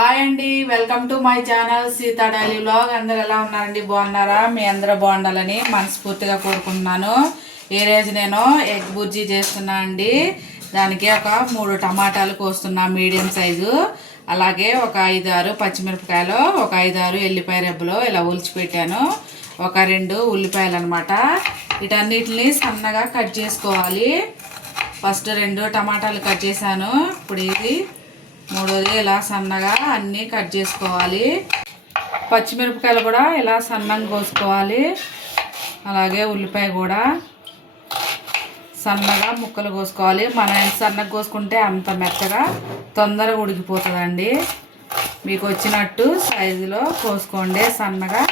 Hi అండి, welcome to my channel Sita daily vlog. అందరు ఎలా ఉన్నారండి? బాగున్నారా? మీ అందరూ బాగుండాలని మనస్ఫూర్తిగా కోరుకుంటున్నాను. ఈరోజు నేను ఎగ్ బుజ్జి చేస్తున్నా అండి. దానికి ఒక 3 టమాటాలు కోస్తున్నా మీడియం సైజు, అలాగే ఒక 5-6 పచ్చిమిరపకాయలు, ఒక 5-6 ఎల్లిపాయ రెబ్బలు ఇలా ఒలిచిపెట్టాను, ఒక 2 ఉల్లిపాయలు అనమాట. వీటన్నిటిని సన్నగా కట్ చేసుకోవాలి. ఫస్ట్ 2 టమాటాలు కట్ చేశాను, ఇప్పుడు ఇది 3వది ఇలా సన్నగా అన్నీ కట్ చేసుకోవాలి. పచ్చిమిరపకాయలు కూడా ఇలా సన్నగా కోసుకోవాలి, అలాగే ఉల్లిపాయ కూడా సన్నగా ముక్కలు కోసుకోవాలి. మనం ఎంత సన్నగా కోసుకుంటే అంత మెత్తగా తొందరగా ఉడికిపోతుందండి. మీకు వచ్చినట్టు సైజులో కోసుకోండి. సన్నగా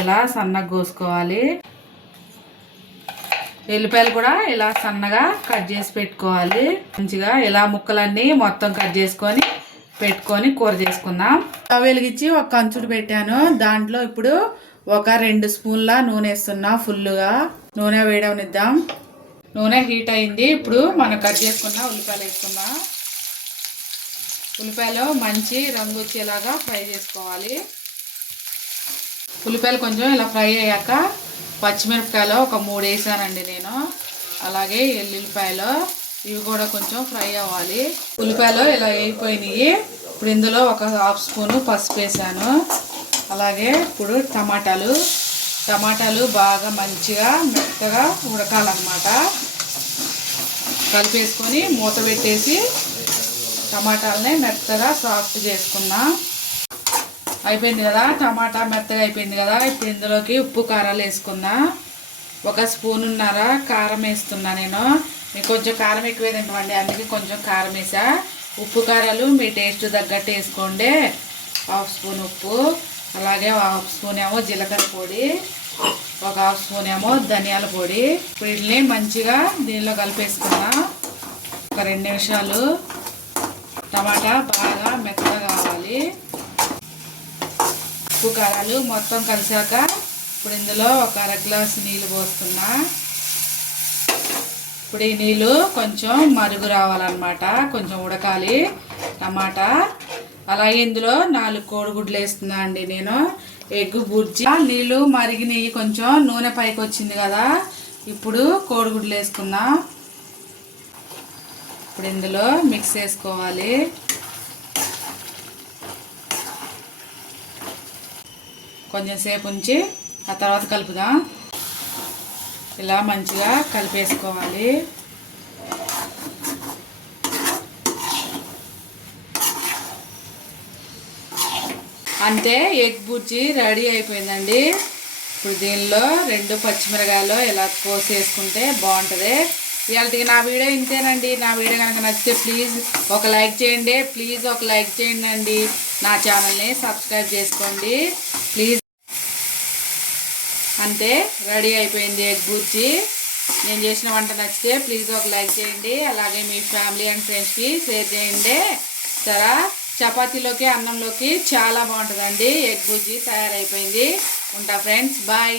ఇలా సన్నగా కోసుకోవాలి. ఎల్లిపాయలు కూడా ఇలా సన్నగా కట్ చేసి పెట్టుకోవాలి. మంచిగా ఇలా ముక్కలన్నీ మొత్తం కట్ చేసుకొని పెట్టుకొని కూర చేసుకుందాం. స్టవ్ వెలిగించి ఒక కంచుడు పెట్టాను. దాంట్లో ఇప్పుడు ఒక 2 స్పూన్ల నూనె వేస్తున్నా. ఫుల్గా నూనె వేయడనిద్దాం. నూనె హీట్ అయింది. ఇప్పుడు మనం కట్ చేసుకున్న ఉల్లిపాయలు వేసుకుందాం. ఉల్లిపాయలు మంచి రంగు వచ్చేలాగా ఫ్రై చేసుకోవాలి. ఉల్లిపాయలు కొంచెం ఇలా ఫ్రై అయ్యాక పచ్చిమిరపకాయలు ఒక 3 వేసానండి నేను, అలాగే ఎల్లుల్లిపాయలు ఇవి కూడా కొంచెం ఫ్రై అవ్వాలి. ఉల్లిపాయలు ఇలా వేగిపోయినాయి. ఇప్పుడు ఇందులో ఒక 1/2 స్పూను పసుపు వేసాను. అలాగే ఇప్పుడు టమాటాలు బాగా మంచిగా మెత్తగా ఉడకాలన్నమాట. కలిపేసుకొని మూత పెట్టేసి టమాటాలని మెత్తగా సాఫ్ట్ చేసుకుందాం. అయిపోయింది కదా, టమాటా మెత్తగా అయిపోయింది కదా. ఇప్పుడు ఇందులోకి ఉప్పు కారాలు వేసుకుందా. 1 స్పూనున్నర కారం వేస్తున్నా నేను. మీకు కొంచెం కారం ఎక్కువ తింటామండి, అందుకే కొంచెం కారం వేసా. ఉప్పు కారాలు మీ టేస్ట్ తగ్గట్టు వేసుకోండి. 1/2 స్పూన్ ఉప్పు, అలాగే 1/2 స్పూన్ ఏమో జీలకర్ర పొడి, 1/2 స్పూన్ ఏమో ధనియాల పొడి. వీటిని మంచిగా దీనిలో కలిపేసుకుందాం. ఒక 2 నిమిషాలు టమాటా బాగా మెత్తగా కావాలి. ఉప్పు కారాలు మొత్తం కలిసాక ఇప్పుడు ఇందులో ఒక 1/2 గ్లాసు నీళ్ళు పోస్తున్నా. ఇప్పుడు ఈ నీళ్ళు కొంచెం మరుగు రావాలన్నమాట, కొంచెం ఉడకాలి టమాటా. అలాగే ఇందులో 4 కోడిగుడ్లు వేస్తున్నా అండి నేను. ఎగ్ బుర్జీ నీళ్ళు మరిగినవి, కొంచెం నూనె పైకి వచ్చింది కదా. ఇప్పుడు కోడిగుడ్లు వేసుకున్నా. ఇప్పుడు ఇందులో మిక్స్ చేసుకోవాలి. కొంచెం సేపు ఉంచి ఆ తర్వాత కలుపుదాం. ఇలా మంచిగా కలిపేసుకోవాలి. అంతే, ఎగ్ బుర్జీ రెడీ అయిపోయిందండి. ఇప్పుడు దీనిలో 2 పచ్చిమిరకాయలు ఇలా కోసేసుకుంటే బాగుంటుంది. ఇవాళకి నా వీడియో ఇంతేనండి. నా వీడియో కనుక నచ్చితే ప్లీజ్ ఒక లైక్ చేయండి. ప్లీజ్ ఒక లైక్ చేయండి అండి. నా ఛానల్ని సబ్స్క్రైబ్ చేసుకోండి ప్లీజ్. అంతే, రెడీ అయిపోయింది ఎగ్ బుర్జీ. నేను చేసిన వంట నచ్చితే ప్లీజ్ ఒక లైక్ చేయండి. అలాగే మీ ఫ్యామిలీ అండ్ ఫ్రెండ్స్కి షేర్ చేయండి. సరే, చపాతీలోకి అన్నంలోకి చాలా బాగుంటుందండి. ఎగ్ బుర్జీ తయారైపోయింది. ఉంటా ఫ్రెండ్స్, బాయ్.